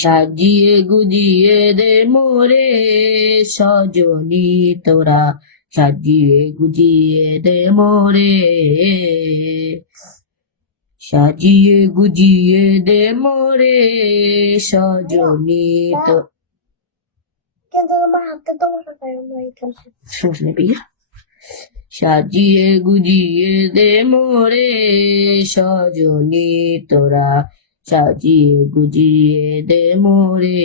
সাজিয়ে গুজিয়ে দে মোরে সজনী তোরা, সাজিয়ে গুজিয়ে দে মোরে, সাজিয়ে গুজিয়ে দে মোরে সজনী তো কিন্তু আমার হাতটা তো মোটা করে আমার এখানে। শুনে বিয়ে সাজিয়ে গুজিয়ে দে মোরে সজনী তোরা, সাজিয়ে গুজিয়ে দে মোরে,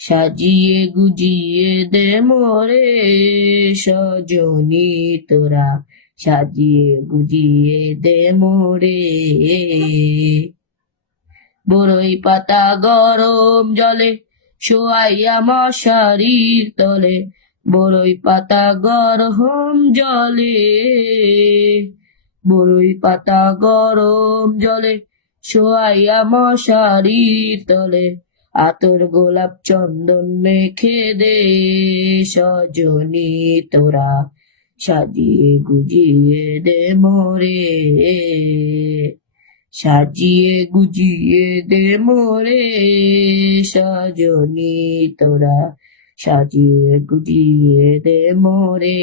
সাজিয়ে গুজিয়ে দে মোরে সজনী তোরা, সাজিয়ে গুজিয়ে দে মোরে। বড়ই পাতা গরম জলে শোয়াইয়া মশারির তলে, বড়ই পাতা গরম জলে, বড়ই পাতা গরম জলে শোয়াইয়া মশারির তলে, আতর গোলাপ চন্দন মেখে দে সজনী তোরা, সাজিয়ে গুজিয়ে দে মোরে, সাজিয়ে গুজিয়ে দে মোরে সজনী তোরা, সাজিয়ে গুজিয়ে দে মোরে।